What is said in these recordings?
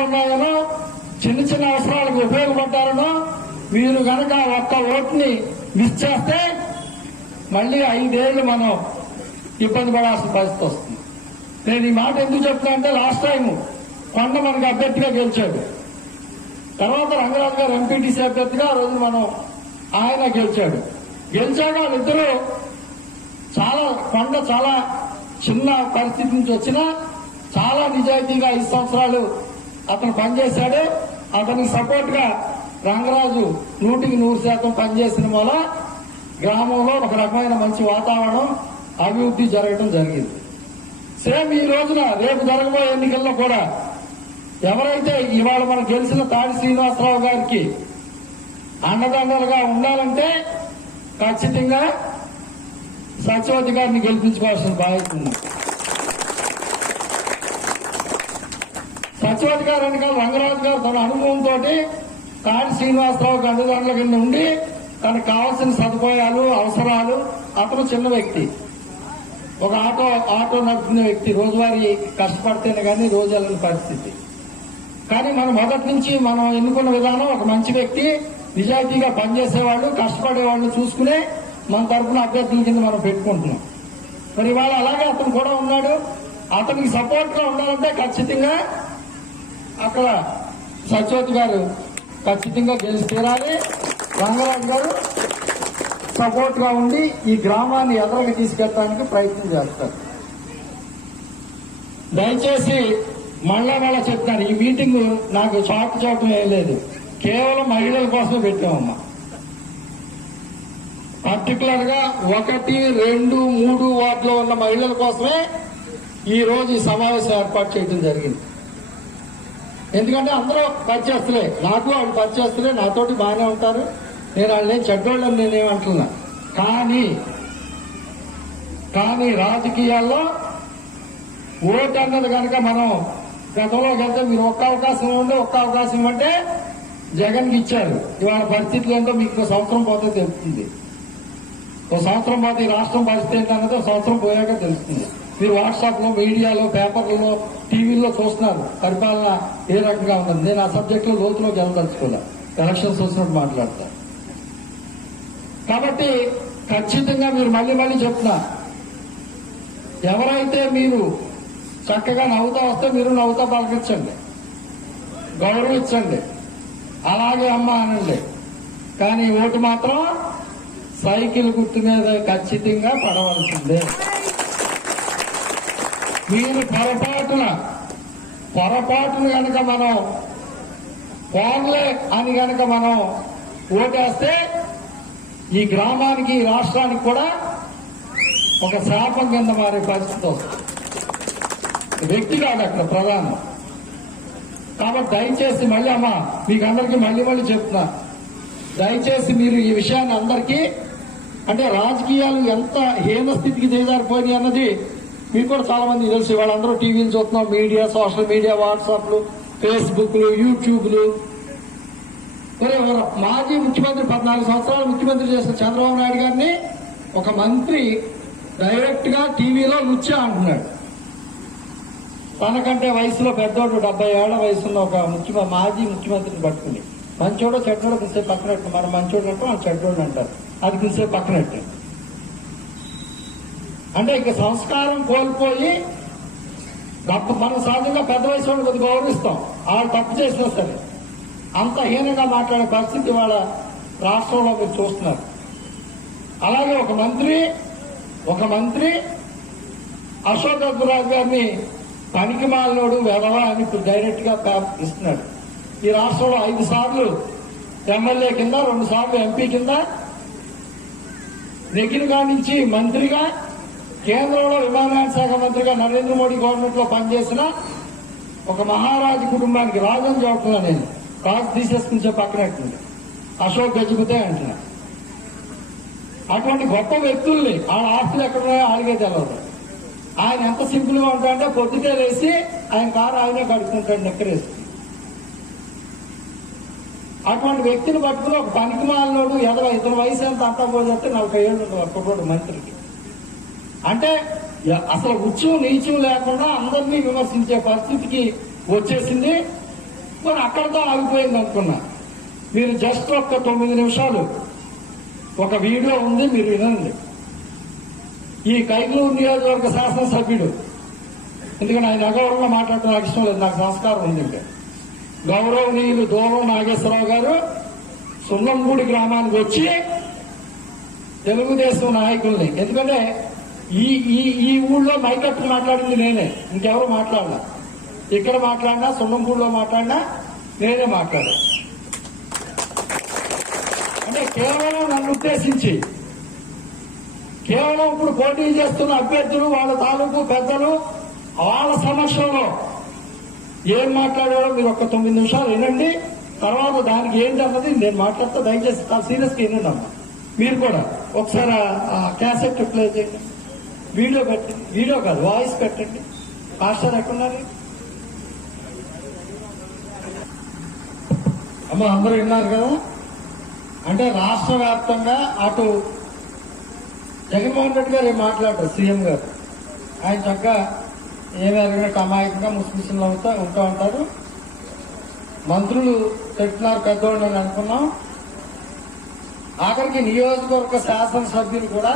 అవసరాలు ఉన్నాయనో చిన్న చిన్న అవసరాలకు ఉపయోగపడ్డారనో మీరు కనుక ఒక్క ఓటుని మిస్ చేస్తే మళ్ళీ 5 ఏళ్లు మనం ఇబ్బంది పడాల్సిన పరిస్థితి వస్తుంది. నేను ఈ మాట ఎందుకు చెప్తున్నా అంటే లాస్ట్ టైం కొండ మనకు అభ్యర్థిగా గెలిచాడు, తర్వాత రంగరాజు గారు ఎంపీటీసీ అభ్యర్థిగా ఆ రోజు మనం ఆయన గెలిచాక వాళ్ళిద్దరూ కొండ చాలా చిన్న పరిస్థితి నుంచి వచ్చినా చాలా నిజాయితీగా 5 సంవత్సరాలు అతను పనిచేశాడు. అతనికి సపోర్ట్ గా రంగరాజు 100% పనిచేసిన వల్ల గ్రామంలో ఒక రకమైన మంచి వాతావరణం అభివృద్ధి జరగడం జరిగింది. సేమ్ ఈ రోజున రేపు జరగబోయే ఎన్నికల్లో కూడా ఎవరైతే ఇవాళ మనం గెలిచిన తాడి శ్రీనివాసరావు గారికి అండదండలుగా ఉండాలంటే ఖచ్చితంగా సత్యవతి గారిని గెలిపించుకోవాల్సిన బాధ్యత ఉంది. సత్యవతి గారు ఎన్నికలు రంగరాజు గారు తన అనుభవంతో తాడి శ్రీనివాసరావుకి అండదండల కింద ఉండి తనకు కావాల్సిన సదుపాయాలు అవసరాలు, అతను చిన్న వ్యక్తి, ఒక ఆటో నడుపుకునే వ్యక్తి, రోజువారీ కష్టపడితేనే కానీ రోజు వెళ్ళని పరిస్థితి. కానీ మనం మొదటి నుంచి మనం ఎన్నుకున్న విధానం ఒక మంచి వ్యక్తి, నిజాయితీగా పనిచేసేవాళ్ళు, కష్టపడేవాళ్ళు చూసుకునే మన తరఫున అభ్యర్థుల కింద మనం పెట్టుకుంటున్నాం. మరి ఇవాళ అలాగే అతను కూడా ఉన్నాడు. అతనికి సపోర్ట్ గా ఉండాలంటే ఖచ్చితంగా అక్కడ సత్యవతి గారు ఖచ్చితంగా గెలిచి తీరాలి. రంగరాజు గారు సపోర్ట్ గా ఉండి ఈ గ్రామాన్ని ఎదరగా తీసుకెళ్ళడానికి ప్రయత్నం చేస్తారు. దయచేసి మళ్ళా చెప్తాను, ఈ మీటింగ్ నాకు చాటు ఏం లేదు, కేవలం మహిళల కోసమే పెట్టామమ్మా. పర్టికులర్ గా 1, 2, 3 వార్డులో ఉన్న మహిళల కోసమే ఈ రోజు ఈ సమావేశం ఏర్పాటు చేయడం జరిగింది. ఎందుకంటే అందరూ పరిచయస్తులే, నాకు వాళ్ళు పరిచయస్తులే, నాతోటి బాగానే ఉంటారు, నేను వాళ్ళని చెడ్డోళ్ళని నేనేమంటున్నా. కానీ రాజకీయాల్లో ఓటు అన్నది కనుక మనం గతంలో వెళ్తే మీరు ఒక్క అవకాశం ఇవ్వంటే జగన్కి ఇచ్చారు. ఇవాళ పరిస్థితులు ఏంటో మీకు సంవత్సరం పోతే తెలుస్తుంది. సంవత్సరం పోతే ఈ రాష్ట్రం పరిస్థితి ఏంటన్నది సంవత్సరం పోయాక తెలుస్తుంది. మీరు వాట్సాప్ లో, మీడియాలో, పేపర్లలో, టీవీల్లో చూస్తున్నారు పరిపాలన ఏ రకంగా ఉన్నది. నేను ఆ సబ్జెక్ట్ లో లోతులోకి వెళ్ళదలుచుకోలే, ఎలక్షన్స్ వచ్చినట్టు మాట్లాడతా. కాబట్టి ఖచ్చితంగా మీరు మళ్ళీ చెప్తున్నా, ఎవరైతే మీరు చక్కగా నవ్వుతా వస్తే మీరు నవ్వుతా పలకించండి, గౌరవించండి, అలాగే అమ్మ అనండి. కానీ ఓటు మాత్రం సైకిల్ గుర్తు మీద ఖచ్చితంగా పడవలసిందే. మీరు పొరపాటును కనుక మనం పోన్లే అని కనుక మనం ఓటేస్తే ఈ గ్రామానికి, ఈ రాష్ట్రానికి కూడా ఒక శాపం కింద మారే పరిస్థితి వస్తుంది. వ్యక్తి కాదు అక్కడ ప్రధానం. కాబట్టి దయచేసి మళ్ళీ అమ్మా మీకు అందరికీ మళ్ళీ చెప్తున్నా, దయచేసి మీరు ఈ విషయాన్ని అందరికీ, అంటే రాజకీయాలు ఎంత హీన స్థితికి దిగజారిపోయినాయి అన్నది మీకు కూడా చాలా మంది తెలుసు. వాళ్ళందరూ టీవీలు చూస్తున్నాం, మీడియా, సోషల్ మీడియా, వాట్సాప్లు, ఫేస్బుక్లు, యూట్యూబ్లు. మాజీ ముఖ్యమంత్రి 14 సంవత్సరాలు ముఖ్యమంత్రి చేసిన చంద్రబాబు నాయుడు గారిని ఒక మంత్రి డైరెక్ట్ గా టీవీలో లుచ్చా అంటున్నాడు. తనకంటే వయసులో పెద్దోడు 70 ఏళ్ల వయసున్న ఒక మాజీ ముఖ్యమంత్రిని పట్టుకుని మంచోడో చెడ్డోడో పిలిచే పక్కనట్టు, మనం మంచోడు అంటే వాళ్ళు చెడ్డోడు అంటారు, అది పిలిచే పక్కనట్టు. అంటే ఇక సంస్కారం కోల్పోయి మనం సహజంగా పెద్ద వయసు వాళ్ళు కొద్దిగా గౌరవిస్తాం, వాళ్ళు తప్పు చేసినా సరే అంత హీనంగా మాట్లాడే పరిస్థితి వాళ్ళ రాష్ట్రంలో మీరు చూస్తున్నారు. అలాగే ఒక మంత్రి అశోక్ గజపతిరాజు గారిని పనికి మాలినోడు, వెధవా అని ఇప్పుడు డైరెక్ట్ గా ఇస్తున్నాడు. ఈ రాష్ట్రంలో 5 సార్లు ఎమ్మెల్యే కింద, 2 సార్లు ఎంపీ కింద, నెగిరిగా నుంచి మంత్రిగా, కేంద్రంలో విమానయాన శాఖ మంత్రిగా నరేంద్ర మోడీ గవర్నమెంట్ లో పనిచేసిన ఒక మహారాజు కుటుంబానికి రాజని చెబుతున్నా నేను, కాసు తీసేసుకుని పక్కనట్టుంది అశోక్ గజపతి అంటున్నా. అటువంటి గొప్ప వ్యక్తుల్ని వాళ్ళ ఆస్తులు ఎక్కడున్నాయో ఆడిగే తెలవదు. ఆయన ఎంత సింపుల్ గా ఉంటాడంటే పొద్దుటే లేసి ఆయన కారు ఆయనే కడుక్కుంటాడు నెక్కరేసి. అటువంటి వ్యక్తిని పట్టుకుని ఒక పనికి మాలినోడు ఇతని వయసు ఎంత అంతా పోతే 40 ఏళ్ళు ఒక్కొక్కడు మంత్రికి. అంటే అసలు ఉచ్చు నీచం లేకుండా అందరినీ విమర్శించే పరిస్థితికి వచ్చేసింది. మరి అక్కడితో ఆగిపోయింది అనుకున్నా. మీరు జస్ట్ ఒక్క 9 నిమిషాలు ఒక వీడియో ఉంది, మీరు వినండి. ఈ కైకలూరు నియోజకవర్గ శాసనసభ్యుడు, ఎందుకంటే ఆయన అగౌరవంగా మాట్లాడటం నాకు ఇష్టం లేదు, నాకు సంస్కారం ఉంది. గౌరవనీయులు దూరం నాగేశ్వరరావు గారు సున్నంపూడి గ్రామానికి వచ్చి తెలుగుదేశం నాయకుల్ని, ఎందుకంటే ఈ ఊళ్ళో మైకట్టు మాట్లాడింది నేనే, ఇంకెవరు మాట్లాడలా. ఇక్కడ మాట్లాడినా సున్నంపూడిలో మాట్లాడినా నేనే మాట్లాడా. అంటే కేవలం నన్ను ఉద్దేశించి, కేవలం ఇప్పుడు పోటీ చేస్తున్న అభ్యర్థులు వాళ్ళ తాలూకు పెద్దలు వాళ్ళ సమక్షంలో ఏం మాట్లాడారో మీరు ఒక 9 నిమిషాలు వినండి. తర్వాత దానికి ఏంటి అన్నది నేను మాట్లాడతా. దయచేసి సీరియస్ గా వినండి అమ్మా. మీరు కూడా ఒకసారి క్యాసెట్ ప్లే చేయండి, వీడియో పెట్టండి, వీడియో కాదు వాయిస్ పెట్టండి. మాస్టర్ ఎక్కడున్నారు అమ్మ? అందరూ విన్నారు కదా. అంటే రాష్ట్ర వ్యాప్తంగా అటు జగన్మోహన్ రెడ్డి గారు ఏం మాట్లాడతారు, సీఎం గారు ఆయన చక్కగా ఏమి అడిగినట్టు అమాయకంగా ముస్లింలు ఉంటూ ఉంటారు. మంత్రులు తిట్టినారు పెద్దోళ్ళు అని అనుకున్నాం. ఆఖరికి నియోజకవర్గ శాసనసభ్యులు కూడా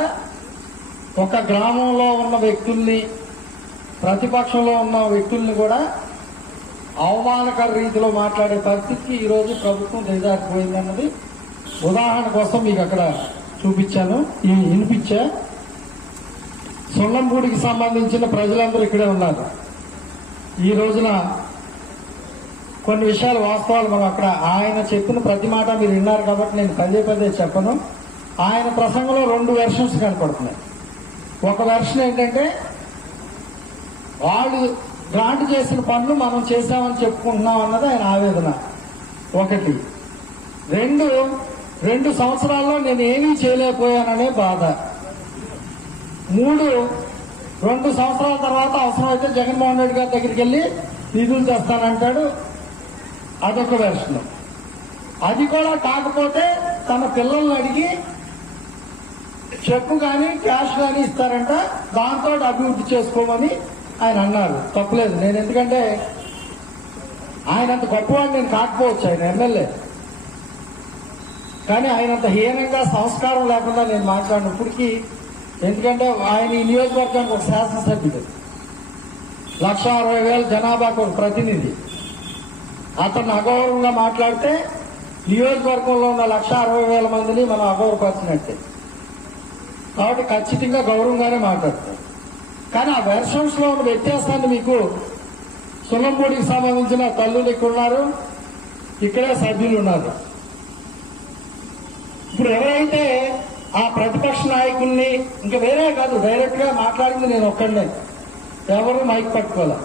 ఒక గ్రామంలో ఉన్న వ్యక్తుల్ని, ప్రతిపక్షంలో ఉన్న వ్యక్తుల్ని కూడా అవమానకర రీతిలో మాట్లాడే పరిస్థితికి ఈరోజు ప్రభుత్వం దిగజారిపోయిందన్నది ఉదాహరణ కోసం మీకు అక్కడ చూపించాను, వినిపించా. సున్నంపూడికి సంబంధించిన ప్రజలందరూ ఇక్కడే ఉన్నారు. ఈ రోజున కొన్ని విషయాలు వాస్తవాలు మనం అక్కడ ఆయన చెప్పిన ప్రతి మాట మీరు విన్నారు కాబట్టి నేను పదే చెప్పను. ఆయన ప్రసంగంలో 2 వెర్షన్స్ కనపడుతున్నాయి. ఒక వెర్షన్ ఏంటంటే వాళ్ళు గ్రాంట్ చేసిన పనులు మనం చేశామని చెప్పుకుంటున్నాం అన్నది ఆయన ఆవేదన. 1. 2 సంవత్సరాల్లో నేను ఏమీ చేయలేకపోయాననే బాధ. 3 2 సంవత్సరాల తర్వాత అవసరమైతే జగన్మోహన్ రెడ్డి గారి దగ్గరికి వెళ్లి నిధులు తెస్తానంటాడు. అదొక వెర్షన్. అది కూడా కాకపోతే తన పిల్లల్ని అడిగి చెక్కు కానీ క్యాష్ కానీ ఇస్తారంట, దాంతో అభివృద్ధి చేసుకోమని ఆయన అన్నారు. తప్పులేదు. నేను ఎందుకంటే ఆయన అంత గొప్పవాడు నేను కాకపోవచ్చు, ఆయన ఎమ్మెల్యే, కానీ ఆయనంత హీనంగా సంస్కారం లేకుండా నేను మాట్లాడిన ఇప్పటికీ. ఎందుకంటే ఆయన ఈ నియోజకవర్గానికి ఒక శాసనసభ్యుడు, 1,60,000 జనాభాకు ఒక ప్రతినిధి. అతను అగౌరవంగా మాట్లాడితే నియోజకవర్గంలో ఉన్న 1,60,000 మందిని మనం అగౌరవపరిచినట్టే. కాబట్టి ఖచ్చితంగా గౌరవంగానే మాట్లాడతారు. కానీ ఆ వెర్షన్స్ లో ఉన్న వ్యత్యాసాన్ని మీకు, సున్నంపూడికి సంబంధించిన తల్లులు ఇక్కడ ఉన్నారు, ఇక్కడే సభ్యులు ఉన్నారు. ఇప్పుడు ఎవరైతే ఆ ప్రతిపక్ష నాయకుల్ని, ఇంకా వేరే కాదు, డైరెక్ట్ గా మాట్లాడింది నేను ఒక్కడే, ఎవరు మైక్ పట్టుకోలే.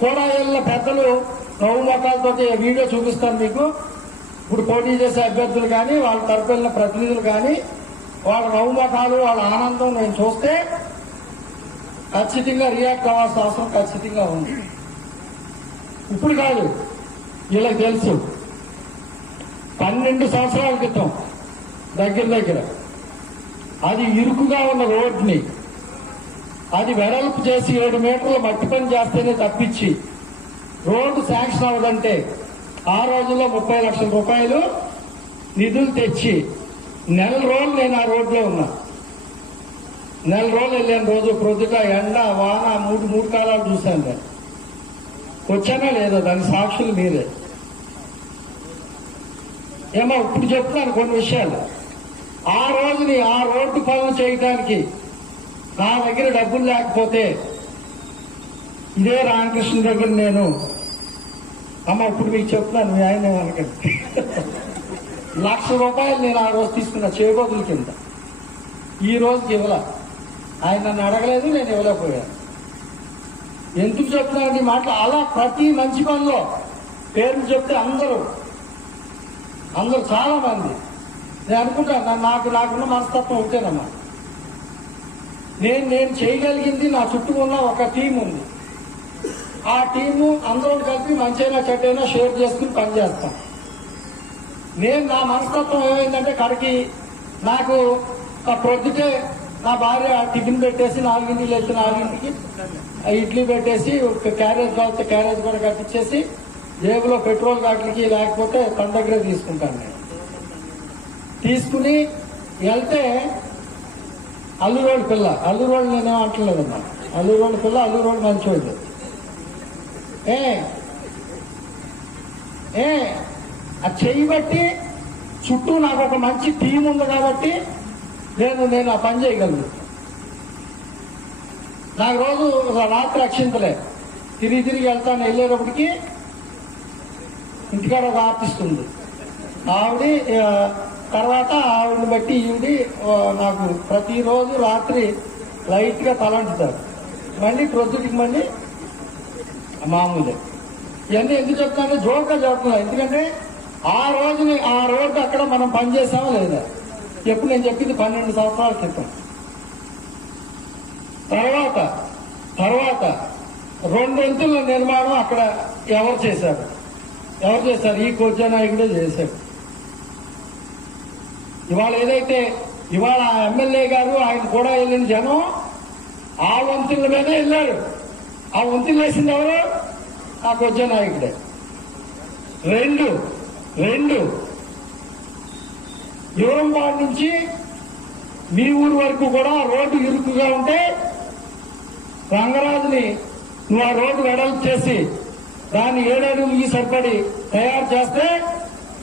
కోడాయిల పెద్దలు నవ్వు మొక్కలతో వీడియో చూపిస్తాను మీకు. ఇప్పుడు పోటీ చేసే అభ్యర్థులు కానీ వాళ్ళ తరపు వెళ్ళిన ప్రతినిధులు కానీ వాళ్ళ నవ్వు మొఖాలు, వాళ్ళ ఆనందం నేను చూస్తే ఖచ్చితంగా రియాక్ట్ అవ్వాల్సిన అవసరం ఖచ్చితంగా ఉంది. ఇప్పుడు కాదు, వీళ్ళకి తెలుసు. 12 సంవత్సరాల క్రితం దగ్గర అది ఇరుకుగా ఉన్న రోడ్ని అది వెడల్పు చేసి 7 మీటర్ల మట్టి పని చేస్తేనే తప్పించి రోడ్డు శాంక్షన్ అవ్వదంటే ఆ రోజుల్లో 30 లక్షల రూపాయలు నిధులు తెచ్చి నెల రోజులు నేను ఆ రోడ్లో ఉన్నా. నెల రోజులు వెళ్ళాను. రోజు ప్రొద్దుట ఎండ వాన 3 కాలాలు చూశాను. నేను వచ్చానా లేదా దాని సాక్షులు మీరే. ఏమో ఇప్పుడు చెప్తున్నాను కొన్ని విషయాలు. ఆ రోజుని ఆ రోడ్డు పనులు చేయడానికి నా దగ్గర డబ్బులు లేకపోతే ఇదే రామకృష్ణ దగ్గర నేను, అమ్మ ఇప్పుడు మీకు చెప్తున్నాను, మీ ఆయన అనకండి, 1,00,000 రూపాయలు నేను ఆ రోజు తీసుకున్న చేబోతుల కింద. ఈ రోజుకి ఇవ్వాల. ఆయన నన్ను అడగలేదు, నేను ఇవ్వలేకపోయాను. ఎందుకు చెప్తున్నానండి మాటలు? అలా ప్రతి మంచి పనిలో పేర్లు చెప్తే అందరూ చాలా మంది నేను అనుకుంటాను, నాకున్న మనస్తత్వం ఒకటేనమ్మా. నేను చేయగలిగింది నా చుట్టూ ఉన్న ఒక టీం ఉంది. ఆ టీము అందరూ కలిపి మంచైనా చెడ్డైనా షేర్ చేసుకుని పనిచేస్తాం. నేను నా మనస్తత్వం ఏమైందంటే కడికి నాకు ప్రొద్దుటే నా భార్య టిఫిన్ పెట్టేసి 4 లేచి 4కి ఇడ్లీ పెట్టేసి క్యారేజ్ కావచ్చు క్యారేజ్ కూడా కట్టించేసి జేబులో పెట్రోల్ గాట్లకి లేకపోతే తన దగ్గరే తీసుకుంటాను నేను. తీసుకుని వెళ్తే అల్లురోడ్ పిల్ల, అల్లురోడ్ నేనేం అంటలేదమ్మా, అల్లురోడ్ పిల్ల, అల్లురోడ్ మంచోళ్ళు. అది చేయబట్టి చుట్టూ నాకు ఒక మంచి టీం ఉంది కాబట్టి నేను ఆ పని చేయగలను. నాకు రోజు రాత్రి అక్షింతలే తిరిగి వెళ్తాను. వెళ్ళేటప్పటికి ఇంటికాడ ఒక ఆర్టిస్ట్ ఉంది, ఆవిడ తర్వాత ఆవిడని బట్టి ఈవిడి నాకు ప్రతిరోజు రాత్రి లైట్ గా తలంటుతారు, మళ్ళీ ప్రొద్దుటికి మళ్ళీ మామూలే. ఇవన్నీ ఎందుకు చెప్తానంటే జోక్గా చెప్తున్నా, ఎందుకంటే ఆ రోడ్డు అక్కడ మనం పనిచేసామా లేదా. ఎప్పుడు నేను చెప్పింది 12 సంవత్సరాల క్రితం. తర్వాత 2 వంతుల నిర్మాణం అక్కడ ఎవరు చేశారు? ఈ కొజ్జనాయకుడే చేశాడు. ఇవాళ ఏదైతే ఇవాళ ఎమ్మెల్యే గారు ఆయన కూడా వెళ్ళిన జనం ఆ వంతుల మీదే వెళ్ళారు. ఆ వంతులు వేసింది ఎవరు? ఆ కొజ్జనాయకుడే. రెండు యూరంపాడు నుంచి మీ ఊరు వరకు కూడా రోడ్డు ఇరుకుగా ఉంటే రంగరాజుని నువ్వు ఆ రోడ్డు వెడల్పు చేసి దాన్ని 7 అడుగులు సరిపడి తయారు చేస్తే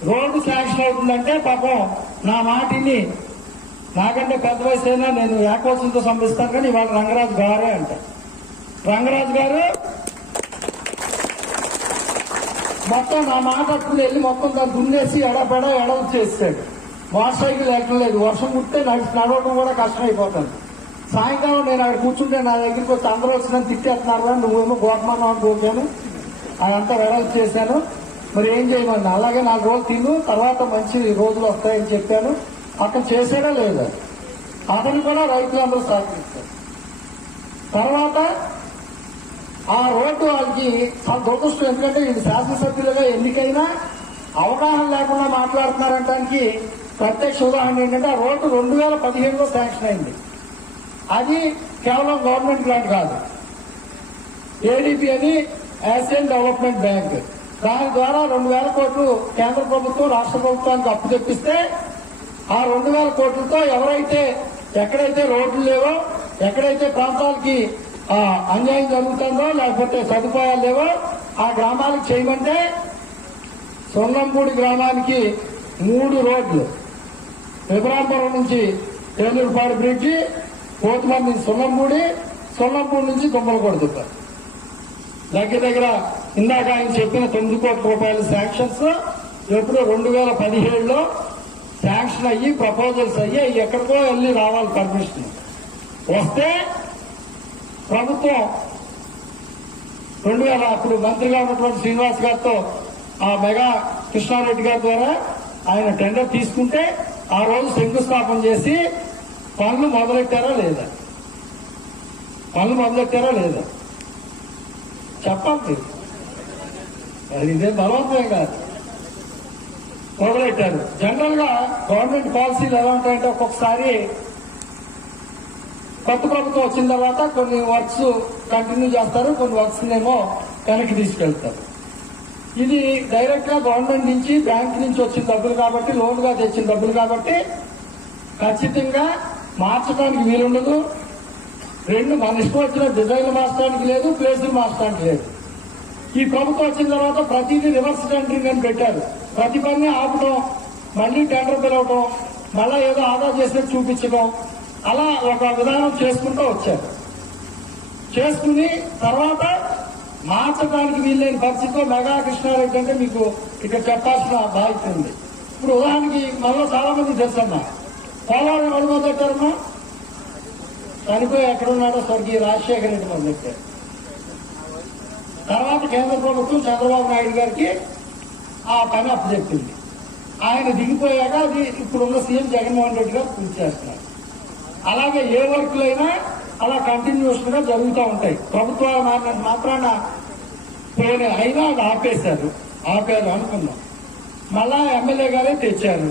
రోడ్డు శాంక్షన్ అవుతుందంటే పాపం నా మాటిని నాకంటే పెద్ద వయసు అయినా నేను ఏకోత్సవంతో సంభిస్తాను. కానీ ఇవాళ రంగరాజు గారే అంట. రంగరాజు గారు మొత్తం నా మాట అప్పుడు వెళ్ళి మొత్తం దాన్ని దున్నేసి ఎడలు చేసాడు. మోటార్ సైకిల్ ఎక్కడం లేదు, వర్షం కుట్టే నడవడం కూడా కష్టమైపోతాను. సాయంకాలం నేను అక్కడ కూర్చుంటే నా దగ్గరికి వచ్చి అందరూ వచ్చిన తిట్టేస్తున్నారు, నువ్వేమో గోపమానం అని పోతాను, అదంతా వెడల్పు చేశాను. మరి ఏం చేయమన్నా, అలాగే 4 రోజులు తిను, తర్వాత మంచి రోజులు వస్తాయని చెప్పాను. అతను చేశాడా లేదా? అతను కూడా రైతులందరూ సహకరిస్తారు. తర్వాత ఆ రోడ్డు వాళ్ళకి చాలా దురదృష్టం, ఎందుకంటే ఇది శాసనసభ్యులుగా ఎన్నికైనా అవగాహన లేకుండా మాట్లాడుతున్నారంటానికి ప్రత్యక్ష ఉదాహరణ ఏంటంటే ఆ రోడ్డు 2015లో శాంక్షన్ అయింది. అది కేవలం గవర్నమెంట్ గ్రాంట్ కాదు, ఏడీపీ అని ఏషియన్ డెవలప్మెంట్ బ్యాంక్, దాని ద్వారా 2000 కోట్లు కేంద్ర ప్రభుత్వం రాష్ట్ర ప్రభుత్వానికి అప్పు తెప్పిస్తే ఆ 2000 కోట్లతో ఎక్కడైతే రోడ్లు లేవో, ఎక్కడైతే ప్రాంతాలకి అన్యాయం జరుగుతుందో లేకపోతే సదుపాయాలు లేవో ఆ గ్రామాలకు చేయమంటే సొన్నంపూడి గ్రామానికి 3 రోడ్లు, విభరాంపురం నుంచి ఏలూరుపాడు బ్రిడ్జి, పోతుమల్ నుంచి సొన్నంపూడి నుంచి తుమ్మలకొడుకు, దగ్గర ఇందాక ఆయన చెప్పిన 9 కోట్ల రూపాయల శాంక్షన్స్ ఎప్పుడో 2017లో శాంక్షన్ అయ్యి ప్రపోజల్స్ అయ్యి ఎక్కడికో వెళ్ళి రావాలి పర్మిషన్ వస్తే ప్రభుత్వం 2000 అప్పుడు మంత్రిగా ఉన్నటువంటి శ్రీనివాస్ గారితో ఆ మెగా కృష్ణారెడ్డి గారి ద్వారా ఆయన టెండర్ తీసుకుంటే ఆ రోజు శంకుస్థాపన చేసి పనులు మొదలెట్టారా లేదా చెప్పండి. అది ఇదే బలవంతం కాదు, మొదలెట్టారు. జనరల్ గా గవర్నమెంట్ పాలసీలు ఎలా ఉంటాయంటే ఒక్కొక్కసారి కొత్త ప్రభుత్వం వచ్చిన తర్వాత కొన్ని వర్క్స్ కంటిన్యూ చేస్తారు, కొన్ని వర్క్స్ ఏమో వెనక్కి తీసుకెళ్తారు. ఇది డైరెక్ట్ గా గవర్నమెంట్ నుంచి బ్యాంక్ నుంచి వచ్చిన డబ్బులు కాబట్టి, లోన్ గా తెచ్చిన డబ్బులు కాబట్టి ఖచ్చితంగా మార్చడానికి వీలుండదు. 2 మన ఇష్టం వచ్చిన డిజైన్లు మార్చడానికి లేదు, ప్లేసులు మార్చడానికి లేదు. ఈ ప్రభుత్వం వచ్చిన తర్వాత ప్రతిదీ రివర్స్ టెండరింగ్ అని పెట్టారు. ప్రతి పని ఆపడం, మళ్లీ టెండర్ పిలవడం, మళ్ళా ఏదో ఆదా చేసినట్టు చూపించడం, అలా ఒక విధానం చేసుకుంటూ వచ్చారు. చేసుకుని తర్వాత మార్చడానికి వీల్లేని పరిస్థితిలో మెగా కృష్ణారెడ్డి అంటే మీకు ఇక్కడ చెప్పాల్సిన బాధ్యత ఉంది. ఇప్పుడు ఉదాహరణకి మనలో చాలా మంది తెలుసమ్మా, పోలవరం ఎవరు మొదలెట్టారమ్మా? చనిపోయి ఎక్కడున్నాడో స్వర్గీయ రాజశేఖర రెడ్డి మొదలెట్టారు. తర్వాత కేంద్ర ప్రభుత్వం చంద్రబాబు నాయుడు గారికి ఆ పని అప్పచెప్పింది. ఆయన దిగిపోయాక అది ఇప్పుడున్న సీఎం జగన్మోహన్ రెడ్డి గారు పూర్తి చేస్తున్నారు. అలాగే ఏ వర్క్లైనా అలా కంటిన్యూషన్ గా జరుగుతూ ఉంటాయి. ప్రభుత్వాలు మారినంత మాత్రాన అయినా అది ఆపారు అనుకున్నాం. మళ్ళా ఎమ్మెల్యే గారే తెచ్చారు.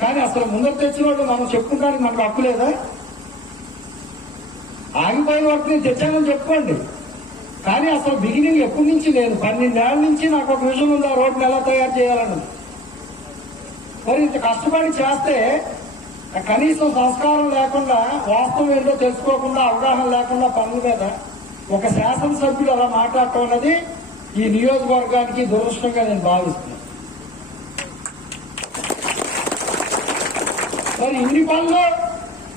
కానీ అసలు ముందర తెచ్చిన వాళ్ళు మనం చెప్పుకోవడానికి మనకు హక్కు లేదా? ఆగిపోయిన వర్క్ నేను తెచ్చానని చెప్పుకోండి. కానీ అసలు బిగినింగ్ ఎప్పటి నుంచి నేను 12 ఏళ్ల నుంచి నాకు ఒక విజన్ ఉంది, ఆ రోడ్డుని ఎలా తయారు చేయాలని. మరి ఇంత కష్టపడి చేస్తే కనీసం సంస్కారం లేకుండా, వాస్తవం ఏంటో తెలుసుకోకుండా, అవగాహన లేకుండా పనుల మీద ఒక శాసనసభ్యుడు అలా మాట్లాడటం అనేది ఈ నియోజకవర్గానికి దురదృష్టంగా నేను భావిస్తున్నాను. మరి ఇన్ని పనులు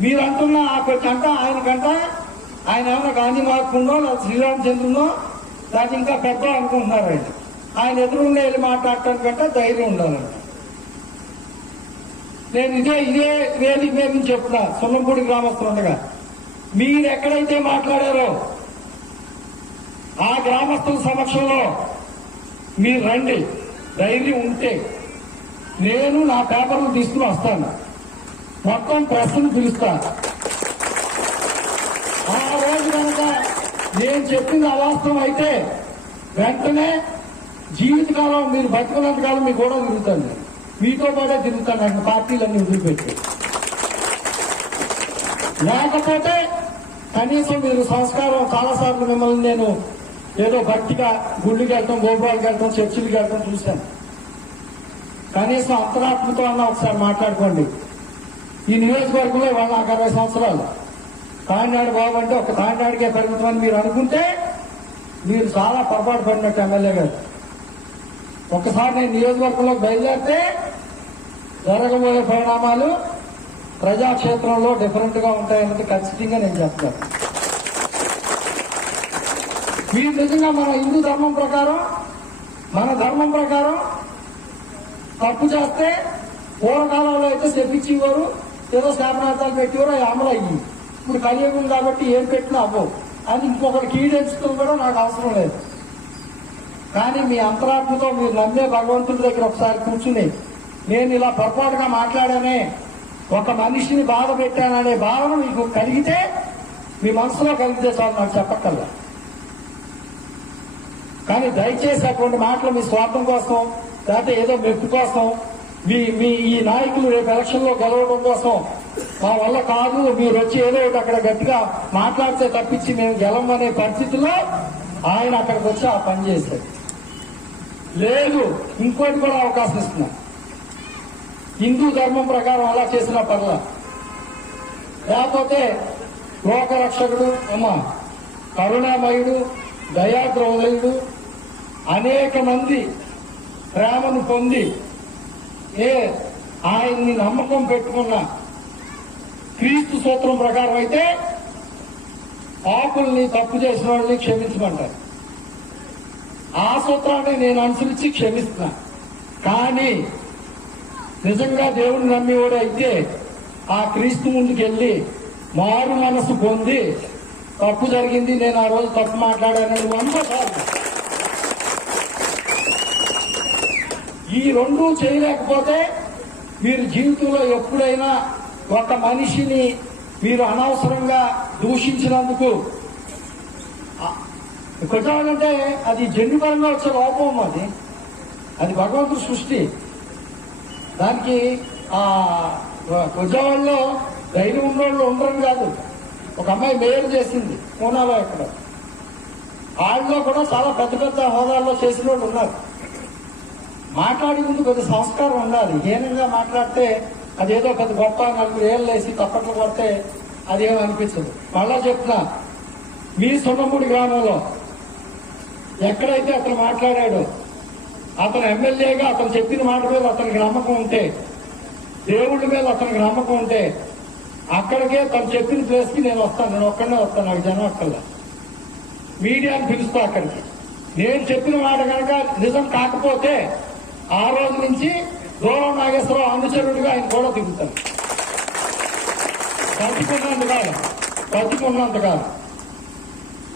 మీరు అంటున్న కంట ఆయన ఏమైనా గాంధీ మహాత్ముడో లేదా శ్రీరామచంద్రునో దాన్ని ఇంకా పెద్ద అనుకుంటున్నారు. ఆయన ఎదురుండే వెళ్ళి మాట్లాడటానికంటే ధైర్యం ఉండాలంట. నేను ఇదే వేదిక మీద నుంచి చెప్తున్నా, సున్నంపూడి గ్రామస్తులు ఉండగా మీరు ఎక్కడైతే మాట్లాడారో ఆ గ్రామస్తుల సమక్షంలో మీరు రండి, ధైర్యం ఉంటే నేను నా పేపర్లు తీసుకుని వస్తాను, మొత్తం ప్రెస్ను పిలుస్తాను. ఆ రోజు కనుక నేను చెప్పింది అవాస్తవం అయితే వెంటనే జీవితకాలం మీరు బతుకున్నంతకాలం మీకు కూడా తిరుగుతాను, మీతో పాటే తిరుగుతాను, నాకు పార్టీలన్నీ వదిలిపెట్టి. లేకపోతే కనీసం మీరు సంస్కారం, చాలాసార్లు మిమ్మల్ని నేను ఏదో భక్తిగా గుళ్ళకి వెళ్తాం, గోపురాలకు వెళ్తాం, చర్చిలకు వెళ్తాం చూశాను. కనీసం అంతరాత్మతో అన్న ఒకసారి మాట్లాడుకోండి. ఈ నియోజకవర్గంలో వాళ్ళ నాకు 60 సంవత్సరాలు, తాండాడు బాబు అంటే ఒక తాండాడికే పరిమితం అని మీరు అనుకుంటే మీరు చాలా పొరపాటు పడినట్టు ఎమ్మెల్యే గారు. ఒక్కసారి నేను నియోజకవర్గంలోకి బయలుదేరితే జరగబోయే పరిణామాలు ప్రజాక్షేత్రంలో డిఫరెంట్ గా ఉంటాయన్నది ఖచ్చితంగా నేను చెప్తాను. మీరు నిజంగా మన హిందూ ధర్మం ప్రకారం, మన ధర్మం ప్రకారం తప్పు చేస్తే పూర్వకాలంలో అయితే చెప్పించేవారు, ఏదో శాపనార్థాలు పెట్టేవారు, అవి అమలు అయ్యి. ఇప్పుడు కలియుగం కాబట్టి ఏం పెట్టినా అవ్వవు అని ఇంకొకరికి ఈడెంచుతూ కూడా నాకు అవసరం లేదు. కానీ మీ అంతరాత్మతో మీరు నమ్మే భగవంతుడి దగ్గర ఒకసారి కూర్చుని నేను ఇలా పొరపాటుగా మాట్లాడానే, ఒక మనిషిని బాధ పెట్టాననే భావన మీకు కలిగితే, మీ మనసులో కలిగితే చాలు, నాకు చెప్పక్కర్లా. కానీ దయచేసి అటువంటి మాటలు మీ స్వార్థం కోసం, లేకపోతే ఏదో మెప్పు కోసం, మీ ఈ నాయకులు రేపు ఎలక్షన్ లో గెలవడం కోసం మా వల్ల కాదు, మీరు వచ్చి ఏదో ఒకటి అక్కడ గట్టిగా మాట్లాడితే తప్పించి మేము గెలవమనే పరిస్థితుల్లో ఆయన అక్కడికి వచ్చి ఆ పని చేశారు. లేదు, ఇంకోటి కూడా అవకాశం ఇస్తున్నా, హిందూ ధర్మం ప్రకారం అలా చేసిన పర్లా, లేకపోతే లోకరక్షకుడు కరుణామయుడు, దయాద్రోదయుడు, అనేక మంది ప్రేమను పొంది ఆయన్ని నమ్మకం పెట్టుకున్న క్రీస్తు సూత్రం ప్రకారం అయితే పాపుల్ని, తప్పు చేసిన వాళ్ళని క్షమించమంటారు. ఆ సూత్రాన్ని నేను అనుసరించి క్షమిస్తున్నా. కానీ నిజంగా దేవుడిని నమ్మేవాడు అయితే ఆ క్రీస్తు ముందుకెళ్లి మారు మనసు పొంది, తప్పు జరిగింది, నేను ఆ రోజు తప్పు మాట్లాడానని 100 సార్లు. ఈ రెండూ చేయలేకపోతే మీరు జీవితంలో ఎప్పుడైనా ఒక మనిషిని మీరు అనవసరంగా దూషించినందుకు, కొట్టాలంటే అది జన్యుపరంగా వచ్చే లోపం, అది భగవంతుడి సృష్టి. దానికి కొజ్జావాళ్ళలో ధైర్యం ఉన్నోళ్ళు ఉండరని కాదు. ఒక అమ్మాయి మేయర్ చేసింది పూనాలో, ఎక్కడ వాళ్ళలో కూడా చాలా పెద్ద పెద్ద హోదాల్లో చేసిన వాళ్ళు ఉన్నారు. మాట్లాడే ముందు కొద్ది సంస్కారం ఉండాలి. హీనంగా మాట్లాడితే అదేదో పెద్ద గొప్ప, 4 ఏళ్ళు వేసి తప్పట్లు కొడితే అదేమో అనిపించదు. మళ్ళా చెప్తున్నా, మీ సున్నంపూడి గ్రామంలో ఎక్కడైతే అతను మాట్లాడాడో, అతను ఎమ్మెల్యేగా అతను చెప్పిన మాట మీద అతనికి నమ్మకం ఉంటే, దేవుళ్ళ మీద అతనికి నమ్మకం ఉంటే, అక్కడికే తను చెప్పిన ప్లేస్ కి నేను వస్తాను. నేను ఒక్కడనే వస్తాను, నాకు జనం అక్కర్లా. మీడియాని పిలుస్తా అక్కడికి. నేను చెప్పిన మాట కనుక నిజం కాకపోతే ఆ రోజు నుంచి దూరం నాగేశ్వరరావు అనుచరుడిగా ఆయన కూడా దిగుతాను. బతికున్నంతకాలం.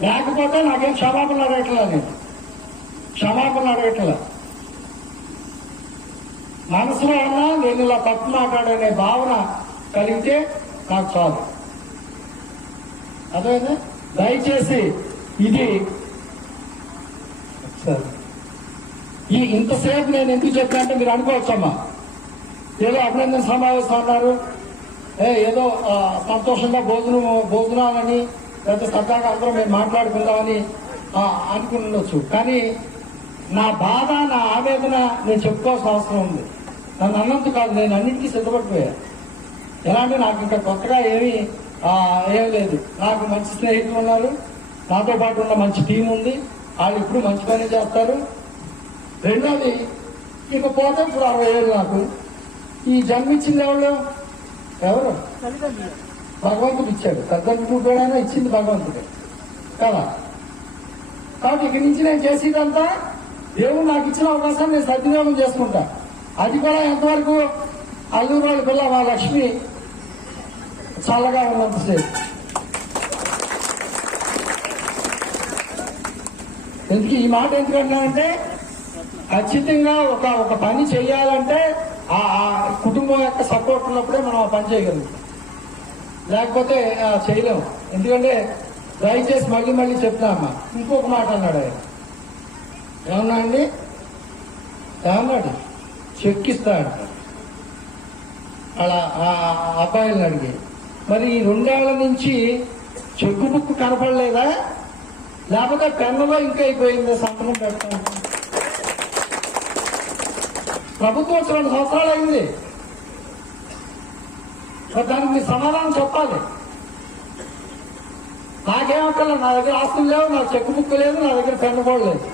లేకపోతే నాకేం క్షమాపణ అడగట్లా, నేను క్షమాపణ అడగట్లా. మనసులో ఉన్నా నేను ఇలా తప్పు మాట్లాడనే భావన కలిగితే నాకు చాలు. అదే దయచేసి ఇది ఇంతసేపు నేను ఎందుకు చెప్పానంటే మీరు అనుకోవచ్చమ్మా, ఏదో అభినందన సమావేశం అన్నారు, ఏదో సంతోషంగా భోజనాలని, లేకపోతే సరదాగా అందరూ మేము మాట్లాడుకుందామని అనుకుని ఉండొచ్చు. కానీ నా బాధ, నా ఆవేదన నేను చెప్పుకోవాల్సిన అవసరం ఉంది. నన్ను అన్నంత కాదు, నేను అన్నింటికీ సిద్ధపడిపోయా. ఎలా అంటే నాకు ఇంకా కొత్తగా ఏం లేదు. నాకు మంచి స్నేహితులు ఉన్నారు, నాతో పాటు ఉన్న మంచి టీం ఉంది, వాళ్ళు ఇప్పుడు మంచి పని చేస్తారు. రెండోది, ఇక పోతే ఇప్పుడు 60 ఏళ్ళు నాకు. ఈ జన్మిచ్చింది ఎవరు? భగవంతుడు ఇచ్చాడు. తగ్గట్టుకుంటాడైనా ఇచ్చింది భగవంతుడే కదా. కాబట్టి ఇక్కడి నుంచి నేను చేసేదంతా దేవుడు నాకు ఇచ్చిన అవకాశాన్ని నేను సద్వినియోగం చేసుకుంటా. అది కూడా ఎంతవరకు అల్లూరు వాళ్ళ పిల్ల మా లక్ష్మి చల్లగా ఉన్నంతసేపు. ఎందుకు ఈ మాట ఎందుకంటానంటే, ఖచ్చితంగా ఒక పని చేయాలంటే ఆ కుటుంబం యొక్క సపోర్ట్ ఉన్నప్పుడే మనం ఆ పని చేయగలుగుతాం, లేకపోతే చేయలేము. ఎందుకంటే దయచేసి మళ్ళీ మళ్ళీ చెప్తా అమ్మా. ఇంకొక మాట అన్నాడు ఆయన. ఏమన్నా అండి? ఏమన్నాడు? చెక్ ఇస్తాడు అలా అబ్బాయిలను అడిగి. మరి ఈ 2 ఏళ్ల నుంచి చెక్కు బుక్ కనపడలేదా? లేకపోతే పెన్నులో ఇంకా అయిపోయింది సంతకం పెడతాను. ప్రభుత్వం 2 సంవత్సరాలు అయింది. దానికి మీ సమాధానం చెప్పాలి. నాకేమక్కర్లేదు, నా దగ్గర ఆస్తులు లేవు, నా చెక్కు బుక్ లేదు, నా దగ్గర పెన్ను కూడా లేదు.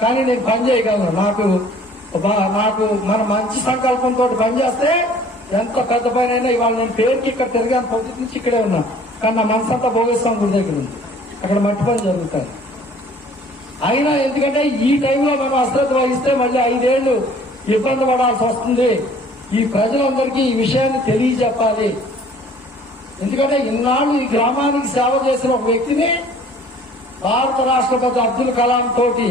కానీ నేను పని చేయగలను. నాకు మన మంచి సంకల్పంతో పనిచేస్తే ఎంత పెద్ద పని అయినా, ఇవాళ నేను పేరుకి ఇక్కడ తిరిగాను, పొద్దుటి నుంచి ఇక్కడే ఉన్నా. కానీ నా మనసంతా భోగేశ్వరం గుడి దగ్గర ఉంది, అక్కడ మట్టి పని జరుగుతాయి. అయినా ఎందుకంటే ఈ టైంలో మనం అశ్రద్ధ వహిస్తే మళ్ళీ 5 ఏళ్లు ఇబ్బంది పడాల్సి వస్తుంది. ఈ ప్రజలందరికీ ఈ విషయాన్ని తెలియజెప్పాలి. ఎందుకంటే ఇన్నాళ్ళు ఈ గ్రామానికి సేవ చేసిన ఒక వ్యక్తిని భారత రాష్ట్రపతి అబ్దుల్ కలాం తోటి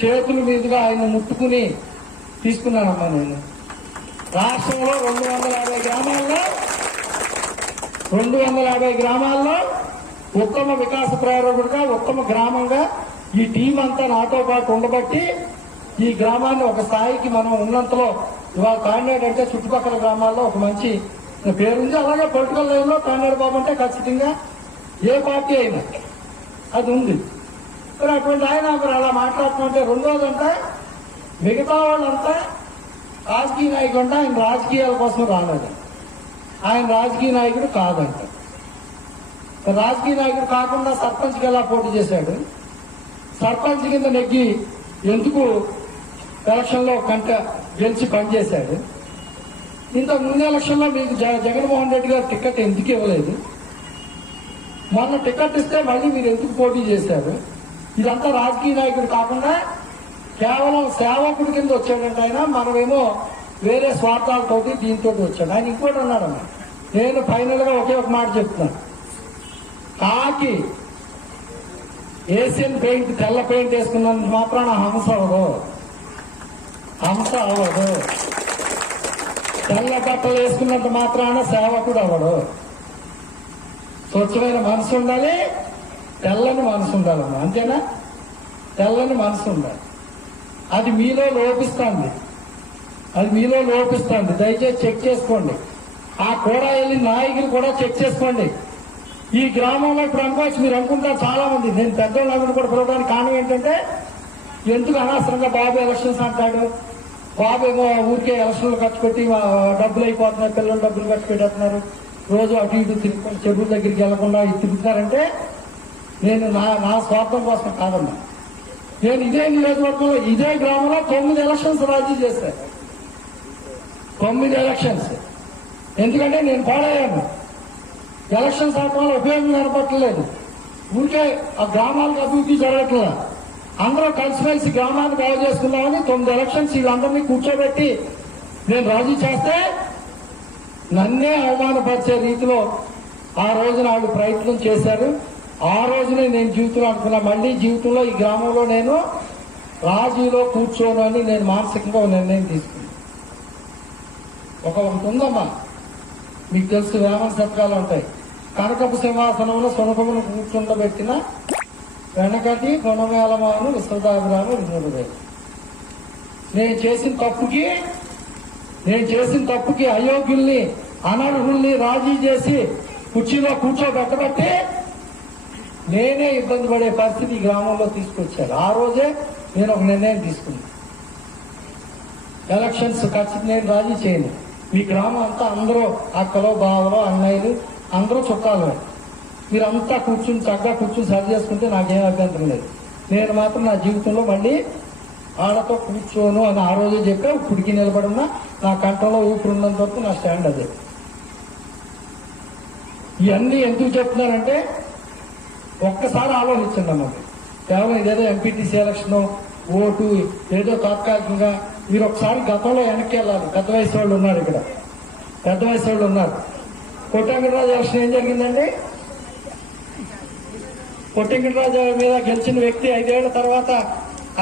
చేతుల మీదుగా ఆయన ముట్టుకుని తీసుకున్నానమ్మా. నేను రాష్ట్రంలో 250 గ్రామాల్లో ఉత్తమ వికాస ప్రేరకుడిగా, ఉత్తమ గ్రామంగా ఈ టీం అంతా నాతో పాటు ఉండబట్టి ఈ గ్రామాన్ని ఒక స్థాయికి మనం ఉన్నంతలో ఇవాళ కాకినాడ అంటే చుట్టుపక్కల గ్రామాల్లో ఒక మంచి పేరుంది. అలాగే పొలిటికల్ లైన్ లో కాకినాడ బాబు అంటే ఖచ్చితంగా ఏ పార్టీ అయినా అది ఉంది. మరి అటువంటి ఆయన మరి అలా మాట్లాడుతుంటే, రెండోదంటే మిగతా వాళ్ళంతా రాజకీయ నాయకుడు అంటే ఆయన రాజకీయాల కోసం రాలేదు, ఆయన రాజకీయ నాయకుడు కాదంట. రాజకీయ నాయకుడు కాకుండా సర్పంచ్కి ఎలా పోటీ చేశాడు? సర్పంచ్ కింద నెగ్గి ఎందుకు ఎలక్షన్లో గెలిచి పనిచేశాడు? ఇంతకు ముందు ఎలక్షన్లో మీకు జగన్మోహన్ రెడ్డి గారు టికెట్ ఎందుకు ఇవ్వలేదు? మొన్న టికెట్ ఇస్తే మళ్ళీ మీరు ఎందుకు పోటీ చేశారు? ఇదంతా రాజకీయ నాయకుడు కాకుండా కేవలం సేవకుడి కింద వచ్చాడంటే ఆయన. మనమేమో వేరే స్వార్థాలతోటి దీంతో వచ్చాడు. ఆయన ఇంకోటి అన్నాడమ్మా. నేను ఫైనల్ గా ఒకే ఒక మాట చెప్తున్నాను. కాకి ఏషియన్ పెయింట్, తెల్ల పెయింట్ వేసుకున్నందుకు మాత్రాన హంస అవ్వదు. తెల్ల బట్టలు వేసుకున్నంత మాత్రాన సేవకుడు అవ్వడు. స్వచ్ఛమైన మనసు ఉండాలి, తెల్లని మనసు ఉండాలమ్మా. అంతేనా? తెల్లని మనసు ఉండాలి. అది మీలో లోపిస్తుంది. దయచేసి చెక్ చేసుకోండి. ఆ కూడా వెళ్ళి నాయకులు కూడా చెక్ చేసుకోండి. ఈ గ్రామంలో ఇప్పుడు అనుకోవచ్చు, మీరు అనుకుంటారు చాలా మంది, నేను పెద్దవాళ్ళని కూడా పిలవడానికి కారణం ఏంటంటే, ఎందుకు అనవసరంగా బాబు ఎలక్షన్స్ అంటాడు, బాబు ఏమో ఊరికే ఎలక్షన్లు ఖర్చు పెట్టి డబ్బులు అయిపోతున్నాయి, పిల్లలు డబ్బులు ఖర్చు పెట్టేస్తున్నారు, రోజు అటు ఇటు తిరుగుకుంటూ చెరువుల దగ్గరికి వెళ్లకుండా తిరుగుతారంటే, నేను నా స్వార్థం కోసం కాదమ్మా. నేను ఇదే నియోజకవర్గంలో ఇదే గ్రామంలో 9 ఎలక్షన్స్ రాజీ చేశాను. 9 ఎలక్షన్స్. ఎందుకంటే నేను పాడయ్యాను. ఎలక్షన్స్ అవటం వల్ల ఉపయోగం కనపట్టలేదు. ఊరికే ఆ గ్రామాలకు అభివృద్ధి జరగట్లేదు. అందరూ కలిసిమెలిసి గ్రామాన్ని బాగు చేసుకుందామని 9 ఎలక్షన్స్ వీళ్ళందరినీ కూర్చోబెట్టి నేను రాజీ చేస్తే నన్నే అవమానపరిచే రీతిలో ఆ రోజున వాళ్ళు ప్రయత్నం చేశారు. ఆ రోజునే నేను జీవితంలో అనుకున్నా, మళ్లీ జీవితంలో ఈ గ్రామంలో నేను రాజీలో కూర్చోను అని నేను మానసికంగా ఒక నిర్ణయం తీసుకున్నాను. ఒకటి ఉందమ్మా, మీకు తెలుసు, వేమన శతకాలు ఉంటాయి. కనకపు సింహాసనంలో సునకమును కూర్చుండబెట్టిన వెనకటి కొనమేళమాను విశ్వదాభిరాము వినుడుదేవి. నేను చేసిన తప్పుకి అయోగ్యుల్ని, అనర్హుల్ని రాజీ చేసి కుర్చీలో కూర్చోబెట్టబట్టి నేనే ఇబ్బంది పడే పరిస్థితి ఈ గ్రామంలో తీసుకొచ్చారు. ఆ రోజే నేను ఒక నిర్ణయం తీసుకున్నాను. ఎలక్షన్స్ ఖచ్చితంగా నేను రాజీ చేయను. మీ గ్రామం అంతా అందరూ అక్కలో బావలో అన్నయ్యలు అందరూ చుట్టాలు, మీరంతా కూర్చుని చక్కగా కూర్చుని సరి చేసుకుంటే నాకేం అభ్యంతరం లేదు. నేను మాత్రం నా జీవితంలో మళ్ళీ వాళ్ళతో కూర్చోను అని ఆ రోజే చెప్పా. ఇప్పటికి నిలబడున్నా నా కంఠంలో ఊపిరి ఉన్నంత వరకు నా స్టాండ్ అదే. ఇవన్నీ ఎందుకు చెప్తున్నానంటే ఒక్కసారి ఆలోచించండి అన్నది. కేవలం ఇదేదో ఎంపీటీసీ ఎలక్షన్ ఓటు ఏదో తాత్కాలికంగా మీరు ఒకసారి గతంలో వెనక్కి వెళ్ళాలి. పెద్ద వయసు వాళ్ళు ఉన్నారు ఇక్కడ, పెద్ద వయసు వాళ్ళు ఉన్నారు. కొట్టంగరాజు ఎలక్షన్ ఏం జరిగిందండి? కొట్టంగరాజు మీద గెలిచిన వ్యక్తి 5 ఏళ్ల తర్వాత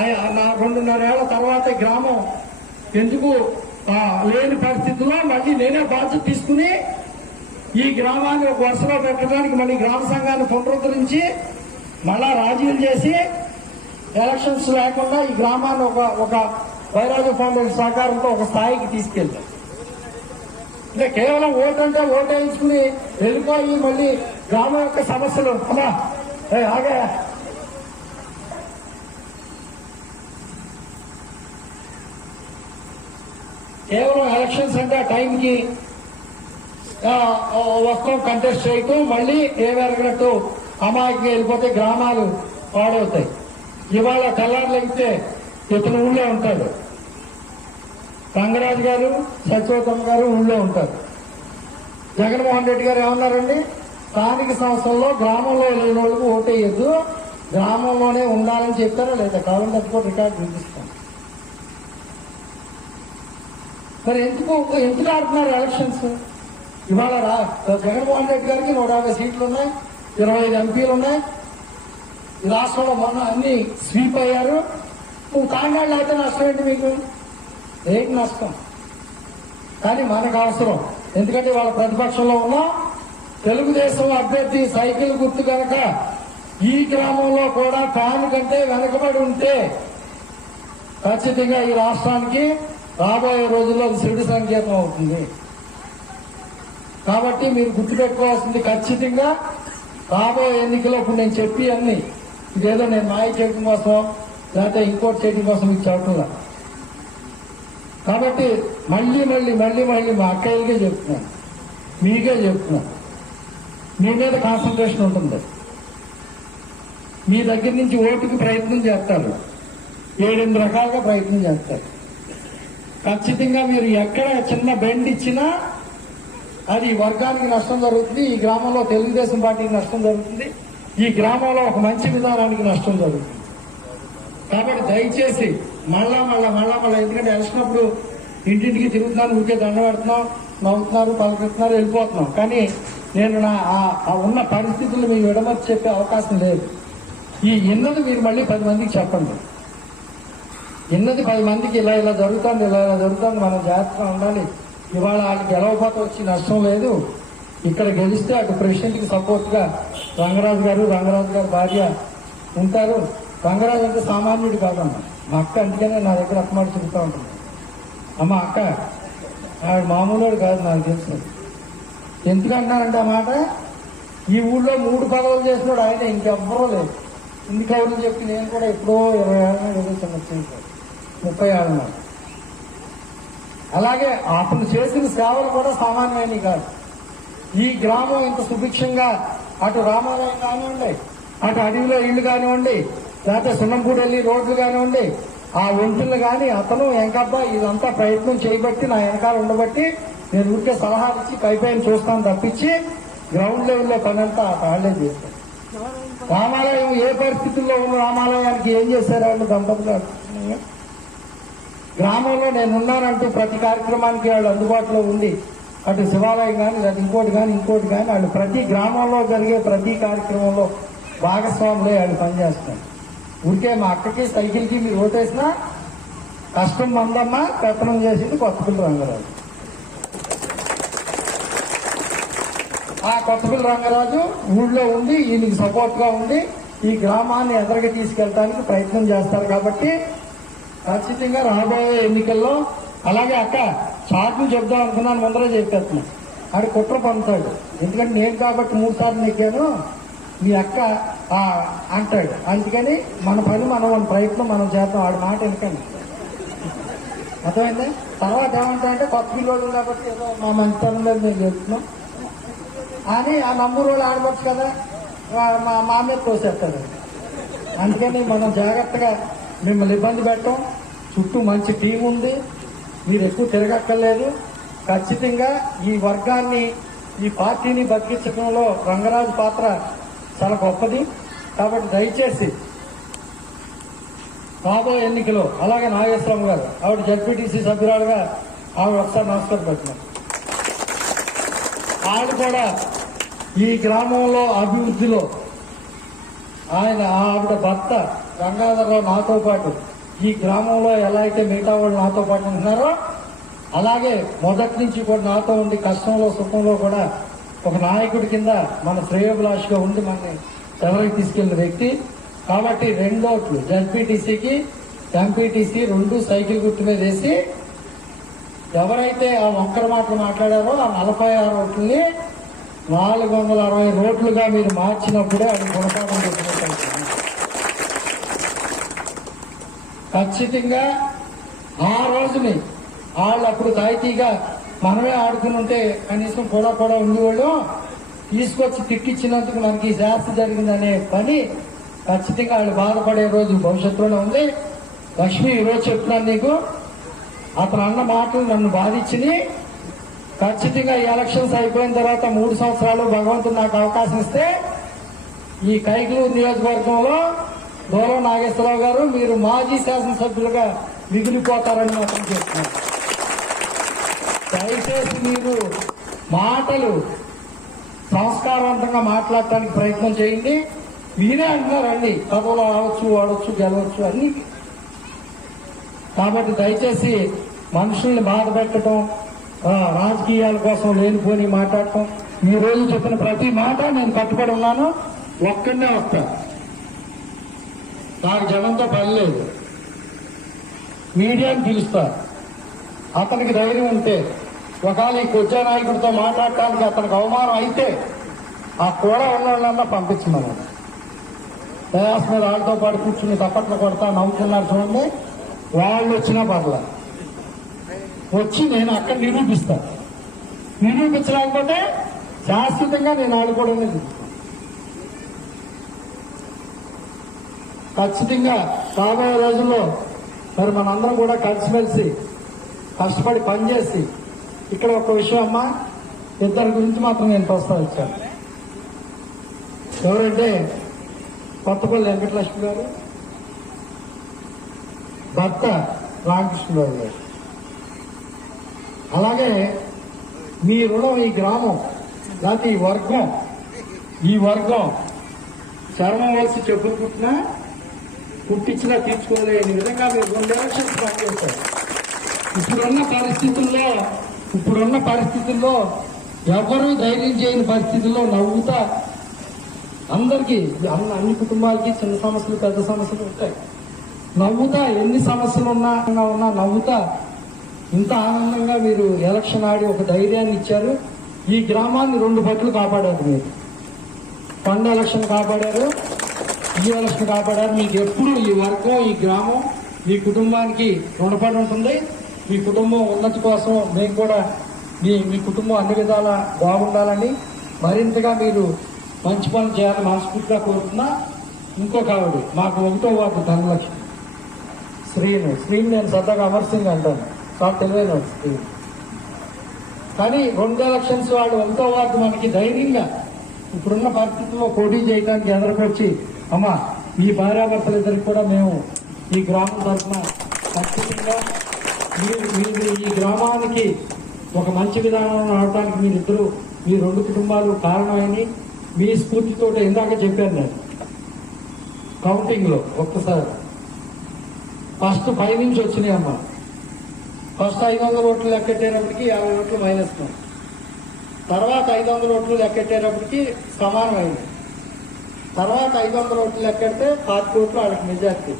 2.5 ఏళ్ల తర్వాత గ్రామం ఎందుకు లేని పరిస్థితుల్లో మళ్ళీ నేనే బాధ్యత తీసుకుని ఈ గ్రామాన్ని ఒక వరుసలో పెట్టడానికి మళ్ళీ గ్రామ సంఘాన్ని పునరుద్ధరించి మళ్ళా రాజీలు చేసి ఎలక్షన్స్ లేకుండా ఈ గ్రామాన్ని ఒక వైరాజ ఫౌండేషన్ సహకారంతో ఒక స్థాయికి తీసుకెళ్తాం. అంటే కేవలం ఓటు అంటే ఓటు వేయించుకుని వెళ్ళిపోయి మళ్ళీ గ్రామం యొక్క సమస్యలు అమ్మా ఆగా కేవలం ఎలక్షన్స్ అంటే ఆ టైంకి వస్తాం, కంటెస్ట్ చేయటం, మళ్ళీ ఏమెరగనట్టు అమాయకంగా వెళ్ళిపోతే గ్రామాలు పాడవుతాయి. ఇవాళ తెల్లారులైతే ఇతను ఊళ్ళో ఉంటాడు, రంగరాజు గారు సత్యవతమ్మ గారు ఊళ్ళో ఉంటారు. జగన్మోహన్ రెడ్డి గారు ఏమన్నారండి? స్థానిక సంస్థల్లో గ్రామంలో లేని వాళ్ళకు ఓటేయద్దు, గ్రామంలోనే ఉండాలని చెప్పారా లేదా? కాలం తట్టుకోటి రికార్డు చూపిస్తాం. మరి ఎందుకు ఆడుతున్నారు ఎలక్షన్స్? ఇవాళ జగన్మోహన్ రెడ్డి గారికి 150 సీట్లు ఉన్నాయి, 25 ఎంపీలు ఉన్నాయి. ఈ రాష్ట్రంలో మొన్న అన్ని స్వీప్ అయ్యారు. నువ్వు కాంగాళ్ళు అయితే నష్టం ఏంటి? మీకు ఏంటి నష్టం? కానీ మనకు అవసరం. ఎందుకంటే వాళ్ళ ప్రతిపక్షంలో ఉన్న తెలుగుదేశం అభ్యర్థి సైకిల్ గుర్తు కనుక ఈ గ్రామంలో కూడా ఫ్యాన్ కంటే వెనకబడి ఉంటే ఖచ్చితంగా ఈ రాష్ట్రానికి రాబోయే రోజుల్లో అది చెడు సంకేతం అవుతుంది. కాబట్టి మీరు గుర్తుపెట్టుకోవాల్సింది ఖచ్చితంగా రాబోయే ఎన్నికల్లో ఇప్పుడు నేను చెప్పి అన్ని ఇదేదో నేను మాయ చేయడం కోసం లేకపోతే ఇంకోటి చేయడం కోసం మీకు చెప్పట్లా. కాబట్టి మళ్ళీ మా అక్కయ్యకే చెప్తున్నాను, మీకే చెప్తున్నాను, మీ మీద కాన్సన్ట్రేషన్ ఉంటుంది. మీ దగ్గర నుంచి ఓటుకి ప్రయత్నం చేస్తారు, 7-8 రకాలుగా ప్రయత్నం చేస్తారు. ఖచ్చితంగా మీరు ఎక్కడ చిన్న బెండ్ ఇచ్చినా అది వర్గానికి నష్టం జరుగుతుంది, ఈ గ్రామంలో తెలుగుదేశం పార్టీకి నష్టం జరుగుతుంది, ఈ గ్రామంలో ఒక మంచి విధానానికి నష్టం జరుగుతుంది. కాబట్టి దయచేసి మళ్ళా ఎందుకంటే ఎలక్షన్ అప్పుడు ఇంటింటికి తిరుగుతున్నాను, ఊరికే దండ పెడుతున్నాం, నవ్వుతున్నారు, పలకెత్తున్నారు, వెళ్ళిపోతున్నాం. కానీ నేను ఉన్న పరిస్థితులు మీకు విడమర్చి చెప్పే అవకాశం లేదు. ఈ ఇన్నది మీరు మళ్ళీ 10 మందికి చెప్పండి. ఇన్నది 10 మందికి ఇలా జరుగుతుంది, మనం జాగ్రత్తగా ఉండాలి. ఇవాళ వాళ్ళకి గెలవపోతే వచ్చి నష్టం లేదు. ఇక్కడ గెలిస్తే అటు ప్రెసిడెంట్ కి సపోర్ట్ గా రంగరాజు గారు భార్య ఉంటారు. రంగరాజు అంటే సామాన్యుడు కాదమ్మా, మా అక్క. అందుకనే నా దగ్గర అక్కమాట చెబుతూ ఉంటుంది, అమ్మ అక్క ఆవిడ మామూలుడు కాదు, నాకు తెలుసు. ఎందుకంటున్నారంటే ఆ మాట, ఈ ఊళ్ళో 3 పదవులు చేసినాడు ఆయన, ఇంకెవ్వరూ లేదు. ఇన్ని కౌరులు చెప్పి నేను కూడా ఎప్పుడో 20 ఏళ్ళ వచ్చాను, 30 ఏళ్ళ. అలాగే అతను చేసిన సేవలు కూడా సామాన్యమైనవి కాదు. ఈ గ్రామం ఇంత సుభిక్షంగా అటు రామాలయం కానివ్వండి, అటు అడవిలో ఇళ్లు కానివ్వండి, లేకపోతే సున్నంపూడి వెళ్ళి రోడ్లు కానివ్వండి, ఆ ఒంటులు కానీ అతను ఎంకబ్బా ఇదంతా ప్రయత్నం చేయబట్టి నా వెనకాల ఉండబట్టి నేను ఊరికే సలహాలు ఇచ్చి పైపైన చూస్తాను తప్పించి గ్రౌండ్ లెవెల్లో పనంతా వాళ్ళే చేస్తారు. రామాలయం ఏ పరిస్థితుల్లో ఉన్న రామాలయానికి ఏం చేశారు వాళ్ళు దంపతులు? గ్రామంలో నేనున్నానంటూ ప్రతి కార్యక్రమానికి వాళ్ళు అందుబాటులో ఉండి అటు శివాలయం కానీ లేదా ఇంకోటి కానీ వాళ్ళు ప్రతి గ్రామంలో జరిగే ప్రతి కార్యక్రమంలో భాగస్వాములే వాళ్ళు పనిచేస్తారు. ఊరికే మా అక్కకి సైకిల్కి మీరు ఓటేసినా కష్టం మందమ్మ, పెత్తనం చేసింది కొత్తపల్లి రంగరాజు. ఆ కొత్తపల్లి రంగరాజు ఊళ్ళో ఉండి ఈయనకి సపోర్ట్ గా ఉండి ఈ గ్రామాన్ని ఎదరికి తీసుకెళ్ళడానికి ప్రయత్నం చేస్తారు. కాబట్టి ఖచ్చితంగా రాబోయే ఎన్నికల్లో అలాగే అక్క చార్ట్లు చెప్దాం అనుకున్నాను, ముందరే చెప్పేస్తున్నాను. ఆడు కుట్ర పొందుతాడు. ఎందుకంటే నేను కాబట్టి 3 సార్లు నెగ్గాను, మీ అక్క అంటాడు. అందుకని మన పని మనం మన ప్రయత్నం మనం చేద్దాం, ఆడి మాట ఎందుకని అర్థమైందా? తర్వాత ఏమంటారంటే కొత్త పిల్లోడు కాబట్టి ఏదో మా మంచితనం లేదు మేము చెప్తున్నాం అని ఆ నమ్మూరు వాళ్ళు ఆడవచ్చు కదా, మా మీద తోసేస్తాడు. అందుకని మనం జాగ్రత్తగా మిమ్మల్ని ఇబ్బంది పెట్టాం. చుట్టూ మంచి టీం ఉంది, మీరు ఎక్కువ తిరగక్కర్లేదు. ఖచ్చితంగా ఈ వర్గాన్ని ఈ పార్టీని బతికించడంలో రంగరాజు పాత్ర చాలా గొప్పది. కాబట్టి దయచేసి రాబోయే ఎన్నికలో అలాగే నాగేశ్వరరావు గారు ఆవిడ జడ్పీటీసీ సభ్యురాలుగా ఆవిడ ఒకసారి నమస్కారం పెట్టినారు. ఆవిడ కూడా ఈ గ్రామంలో అభివృద్ధిలో ఆవిడ భర్త గంగాధరరావు నాతో పాటు ఈ గ్రామంలో ఎలా అయితే మిగతా వాళ్ళు నాతో పాటు ఉంటున్నారో అలాగే మొదటి నుంచి కూడా నాతో ఉండి కష్టంలో సుఖంలో కూడా ఒక నాయకుడి కింద మన శ్రేయోభిలాషిగా ఉండి మనని ఎవరికి తీసుకెళ్లిన వ్యక్తి. కాబట్టి 2 ఓట్లు జడ్పీటీసీకి ఎంపీటీసీ 2 సైకిల్ గుర్తు మీద వేసి ఎవరైతే ఆ ఒక్కర మాటలు మాట్లాడారో ఆ 46 ఓట్లని 460 ఓట్లుగా మీరు మార్చినప్పుడే అది గుణపాఠం చెప్పినట్టు. ఖచ్చితంగా ఆ రోజుని వాళ్ళు అప్పుడు తాయితీగా మనమే ఆడుకుని ఉంటే కనీసం కూడా ఉండేవాళ్ళు తీసుకొచ్చి తిట్టించినందుకు మనకి శాస్తి జరిగిందనే పని ఖచ్చితంగా వాళ్ళు బాధపడే రోజు భవిష్యత్తులోనే ఉంది. లక్ష్మి ఈరోజు చెప్తున్నాను నీకు, అతను అన్న మాటలు నన్ను బాధించి ఖచ్చితంగా ఈ ఎలక్షన్స్ అయిపోయిన తర్వాత 3 సంవత్సరాలు భగవంతుడు నాకు అవకాశం ఇస్తే ఈ కైకలూరు నియోజకవర్గంలో దూరం నాగేశ్వరరావు గారు మీరు మాజీ శాసనసభ్యులుగా మిగిలిపోతారని మాత్రం చెప్తున్నారు. దయచేసి మీరు మాటలు సంస్కారవంతంగా మాట్లాడటానికి ప్రయత్నం చేయండి. మీరే అంటున్నారండి పదవులు రావచ్చు, వాడవచ్చు, గెలవచ్చు అన్ని. కాబట్టి దయచేసి మనుషుల్ని బాధ పెట్టడం, రాజకీయాల కోసం లేనిపోని మాట్లాడటం, ఈ రోజు చెప్పిన ప్రతి మాట నేను కట్టుబడి ఉన్నాను. ఒక్కడనే వస్తా, నాకు జనంతో పని లేదు. మీడియాని పిలుస్తా, అతనికి ధైర్యం ఉంటే ఒకవేళ ఈ కొజ్జా నాయకుడితో మాట్లాడటానికి అతనికి అవమానం అయితే ఆ కూడా ఉన్న వాళ్ళన్నా పంపించమని ప్రయాస మీద వాళ్ళతో పాటు కూర్చుని తప్పట్లు కొడతా నవ్వుతున్నారు చూడండి. వాళ్ళు వచ్చినా పర్లా, వచ్చి నేను అక్కడ నిరూపిస్తా. నిరూపించలేకపోతే శాశ్వతంగా నేను ఆడుకోవడమే చూపిస్తాను. ఖచ్చితంగా రాబోయే రోజుల్లో మరి మనందరం కూడా కలిసిమెలిసి కష్టపడి పనిచేసి ఇక్కడ ఒక విషయం అమ్మా, 2 గురించి మాత్రం నేను ప్రస్తావించాను. ఎవరంటే కొత్తపల్లి వెంకటలక్ష్మి గారు, భర్త రామకృష్ణరావు గారు. అలాగే మీ రుణం ఈ గ్రామం లేకపోతే ఈ వర్గం చర్మం వేసి చెప్పులు కుట్టించినా తీర్చుకోలేని విధంగా మీరు 2 ఎలక్షన్స్ పనిచేశారు. ఇప్పుడున్న పరిస్థితుల్లో ఎవరూ ధైర్యం చేయని పరిస్థితుల్లో నవ్వుతా అందరికీ అన్ని కుటుంబాలకి చిన్న సమస్యలు పెద్ద సమస్యలు ఉంటాయి. నవ్వుతా ఎన్ని సమస్యలు ఉన్నా నవ్వుతా ఇంత ఆనందంగా మీరు ఎలక్షన్ ఆడి ఒక ధైర్యాన్ని ఇచ్చారు. ఈ గ్రామాన్ని 2 పట్లు కాపాడారు. మీరు కొండ ఎలక్షన్ కాపాడారు, ఈ ఎలక్షన్ కాపాడారు. మీకు ఎప్పుడు ఈ వర్గం ఈ గ్రామం మీ కుటుంబానికి రుణపడి ఉంటుంది. మీ కుటుంబం ఉన్నతి కోసం మేము కూడా మీ కుటుంబం అన్ని విధాలా బాగుండాలని మరింతగా మీరు మంచి పనులు చేయాలని మనస్ఫూర్తిగా కోరుతున్నా. ఇంకొక ఆవిడ మాకు 1వ వార్డు ధనలక్ష్మి శ్రీని నేను సరదాగా అమర్ సింగ్ అంటాను, చాలా తెలివైన శ్రీని. కానీ 2 ఎలక్షన్స్ వాళ్ళు 1వ వార్డు మనకి ధైర్యంగా ఇప్పుడున్న పరిస్థితుల్లో పోటీ చేయడానికి ఎదురుకొచ్చి అమ్మా ఈ భార్యాభర్తలు ఇద్దరికి కూడా మేము ఈ గ్రామం తరఫున ఖచ్చితంగా మీరు ఈ గ్రామానికి ఒక మంచి విధానం రావడానికి మీరిద్దరూ మీ 2 కుటుంబాలు కారణమని మీ స్ఫూర్తితో ఇందాక చెప్పాను నేను కౌంటింగ్ లో. ఒక్కసారి ఫస్ట్ 5 నుంచి వచ్చినాయి అమ్మా. ఫస్ట్ 500 ఓట్లు లెక్కెట్టేటప్పటికి 50 ఓట్లు మైనస్. తర్వాత 500 ఓట్లు లెక్కెట్టేటప్పటికి సమానమైంది. తర్వాత 500 ఓట్లు లెక్కెడితే 40 ఓట్లు వాళ్ళకి మెజార్టీ.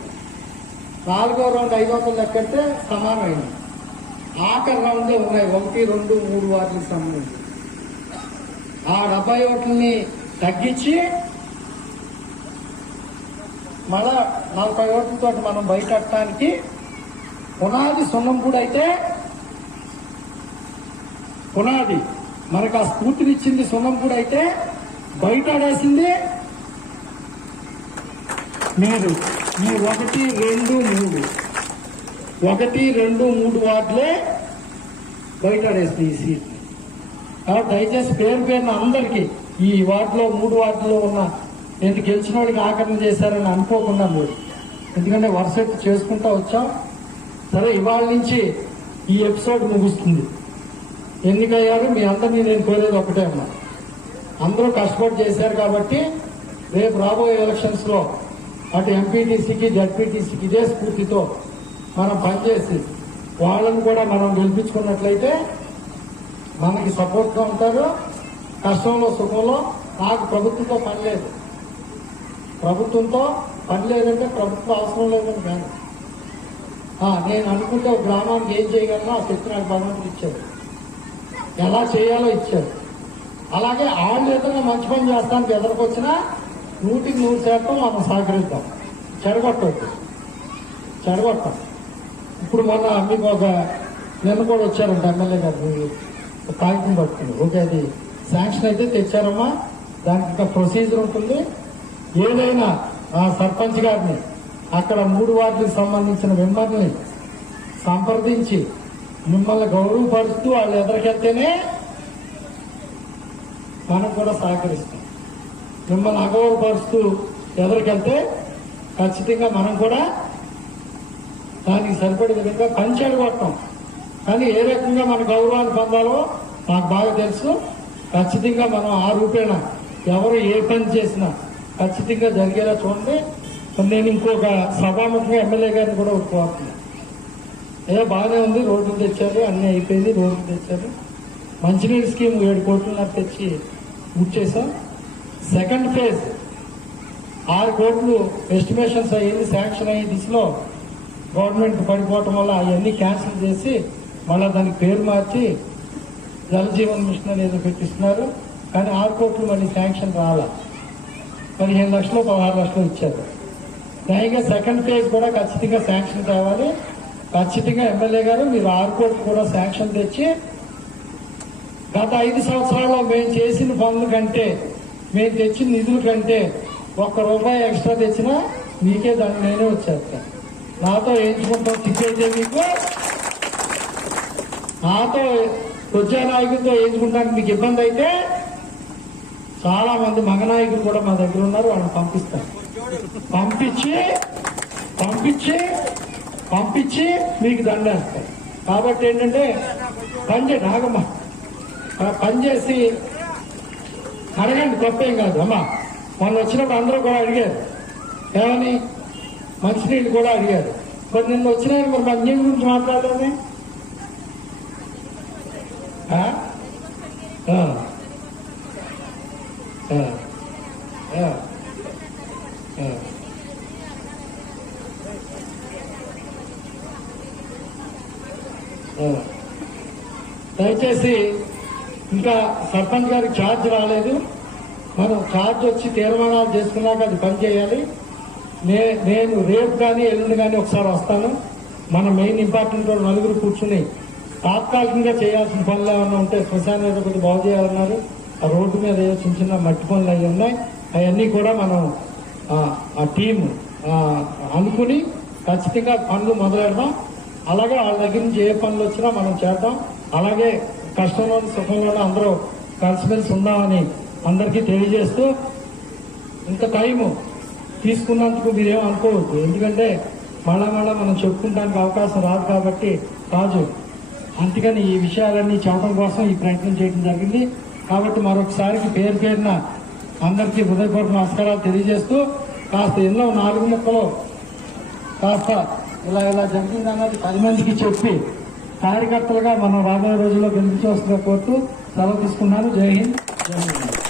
4వ రౌండ్ 500 లెక్కెడితే సమానమైంది. ఆఖరి రౌండ్ ఉన్నాయి 1, 2, 3 వార్డులకు సంబంధించి. ఆ 70 ఓట్లని తగ్గించి మళ్ళా 40 ఓట్లతో మనం బయటడానికి పునాది సున్నంపూడి అయితే పునాది మనకు ఆ స్ఫూర్తినిచ్చింది సున్నంపూడి అయితే బయట ఆడేసింది మీరు ఈ 1, 2, 3 1, 2, 3 వార్డులే బయట ఆడేసింది ఈ సీట్. కాబట్టి దయచేసి పేరున అందరికీ ఈ వార్డులో 3 వార్డులో ఉన్న నేను గెలిచిన వాడికి ఆకరణ చేశారని అనుకోకుండా మీరు, ఎందుకంటే వరుసెట్టు చేసుకుంటా వచ్చాం. సరే ఇవాళ నుంచి ఈ ఎపిసోడ్ ముగుస్తుంది. ఎన్నికయ్యారు మీ అందరినీ నేను కోరేది ఒకటే అమ్మా, అందరూ కష్టపడి చేశారు కాబట్టి రేపు రాబోయే ఎలక్షన్స్ లో అటు ఎంపీటీసీకి జడ్పీటీసీకి ఇదే స్ఫూర్తితో మనం పనిచేసి వాళ్ళని కూడా మనం గెలిపించుకున్నట్లయితే మనకి సపోర్ట్ గా ఉంటారు. కష్టంలో సుఖంలో నాకు ప్రభుత్వంతో పని లేదు, ప్రభుత్వంతో పని లేదంటే ప్రభుత్వం అవసరం లేదని కాదు. నేను అనుకుంటే ఒక గ్రామానికి ఏం చేయగలనో ఆ శక్తి నాకు భగవంతుడు ఇచ్చారు, ఎలా చేయాలో ఇచ్చారు. అలాగే వాళ్ళు ఏదైనా మంచి పని చేస్తానికి ఎదురుకొచ్చినా 100% మనం సహకరిద్దాం, చెడగొట్టద్దు. ఇప్పుడు మొన్న మీకు నిన్న కూడా వచ్చారంట ఎమ్మెల్యే గారు కాగితం పట్టుకుని, ఓకే అది శాంక్షన్ అయితే తెచ్చారమ్మా, దానికి ఇంకా ప్రొసీజర్ ఉంటుంది. ఏదైనా ఆ సర్పంచ్ గారిని అక్కడ 3 వార్డులకు సంబంధించిన మెంబర్ని సంప్రదించి మిమ్మల్ని గౌరవపరుస్తూ వాళ్ళు ఎదురుకెళ్తేనే మనం కూడా సహకరిస్తాం. మిమ్మల్ని అగౌరవపరుస్తూ ఎదురుకెళ్తే ఖచ్చితంగా మనం కూడా దానికి సరిపడే విధంగా పంచెడగొట్టాం. కానీ ఏ రకంగా మన గౌరవాన్ని పొందాలో నాకు బాగా తెలుసు. ఖచ్చితంగా మనం ఆ రూపేణ ఎవరు ఏ పని చేసినా ఖచ్చితంగా జరిగేలా చూడండి. నేను ఇంకొక సభాముఖంగా ఎమ్మెల్యే గారిని కూడా ఒప్పుకోవాలి. బాగానే ఉంది, రోడ్లు తెచ్చారు, అన్ని అయిపోయింది, రోడ్లు తెచ్చారు, మంచినీటి స్కీమ్ 7 కోట్లున్నర తెచ్చి ముచ్చేసాం. సెకండ్ ఫేజ్ 6 కోట్లు ఎస్టిమేషన్స్ అయ్యింది, శాంక్షన్ అయ్యే దిశలో గవర్నమెంట్ పడిపోవటం వల్ల అవన్నీ క్యాన్సిల్ చేసి మళ్ళా దానికి పేరు మార్చి జల్ జీవన్ మిషన్ అనేది పెట్టిస్తున్నారు. కానీ 6 కోట్లు మళ్ళీ శాంక్షన్ రాలా, 15 లక్షలు 16 లక్షలు ఇచ్చారు. న్యాయంగా సెకండ్ ఫేజ్ కూడా ఖచ్చితంగా శాంక్షన్ కావాలి. ఖచ్చితంగా ఎమ్మెల్యే గారు మీరు 6 కోట్లు కూడా శాంక్షన్ తెచ్చి గత 5 సంవత్సరాల్లో మేము చేసిన పనుల కంటే, మేము తెచ్చిన నిధుల కంటే ₹1 ఎక్స్ట్రా తెచ్చినా మీకే దాన్ని నేనే వచ్చేస్తాను. నాతో వేయించుకుంటాం సిగ్గైతే మీకు, నాతో కొద్దిగా నాయకులతో వేయించుకుంటానికి మీకు ఇబ్బంది అయితే చాలా మంది మగ నాయకులు కూడా మా దగ్గర ఉన్నారు, వాళ్ళని పంపిస్తాను. పంపించి మీకు దండేస్తారు. కాబట్టి ఏంటంటే నాగమ్మ పనిచేసి అడగండి, తప్పేం కాదు అమ్మా. వాళ్ళు వచ్చినప్పుడు అందరూ కూడా అడిగారు, ఏమని మంచినీళ్ళు కూడా అడిగారు. మరి నిన్న వచ్చినాయి, మరి మంచినీళ్ళ గురించి మాట్లాడాలి. దయచేసి ఇంకా సర్పంచ్ గారికి ఛార్జ్ రాలేదు, మనం ఛార్జ్ వచ్చి తీర్మానాలు చేసుకున్నాక అది పని చేయాలి. నేను రేపు కానీ ఎల్లుండి కానీ ఒకసారి వస్తాను. మన మెయిన్ ఇంపార్టెంట్ నలుగురు కూర్చుని తాత్కాలికంగా చేయాల్సిన పనులు ఏమన్నా ఉంటే, శ్మశానం ఏదో కొద్దిగా బాగు చేయాలన్నారు, ఆ రోడ్డు మీద ఏదో చిన్న చిన్న మట్టి పనులు అవి ఉన్నాయి, అవన్నీ కూడా మనం ఆ టీం అనుకుని ఖచ్చితంగా పనులు మొదలెడదాం. అలాగే వాళ్ళ దగ్గర నుంచి ఏ పనులు వచ్చినా మనం చేద్దాం. అలాగే కష్టంలోని సుఖంలోనూ అందరూ కలిసిమెలిసి ఉందామని అందరికీ తెలియజేస్తూ, ఇంత టైము తీసుకున్నందుకు మీరేం అనుకోవద్దు, ఎందుకంటే మళ్ళా మనం చెప్పుకుంటానికి అవకాశం రాదు కాబట్టి రాజు, అందుకని ఈ విషయాలన్నీ చెప్పడం కోసం ఈ ప్రయత్నం చేయడం జరిగింది. కాబట్టి మరొకసారికి పేరున అందరికీ హృదయపూర్వక నమస్కారాలు తెలియజేస్తూ, కాస్త ఎన్నో 4 ముక్కలు కాస్త ఇలా జరిగిందన్నది 10 మందికి చెప్పి కార్యకర్తలుగా మనం రాబోయే రోజుల్లో గెలిపించవలసిందిగా కోరుతూ సెలవు తీసుకున్నాను. జై హింద్, జై హింద్.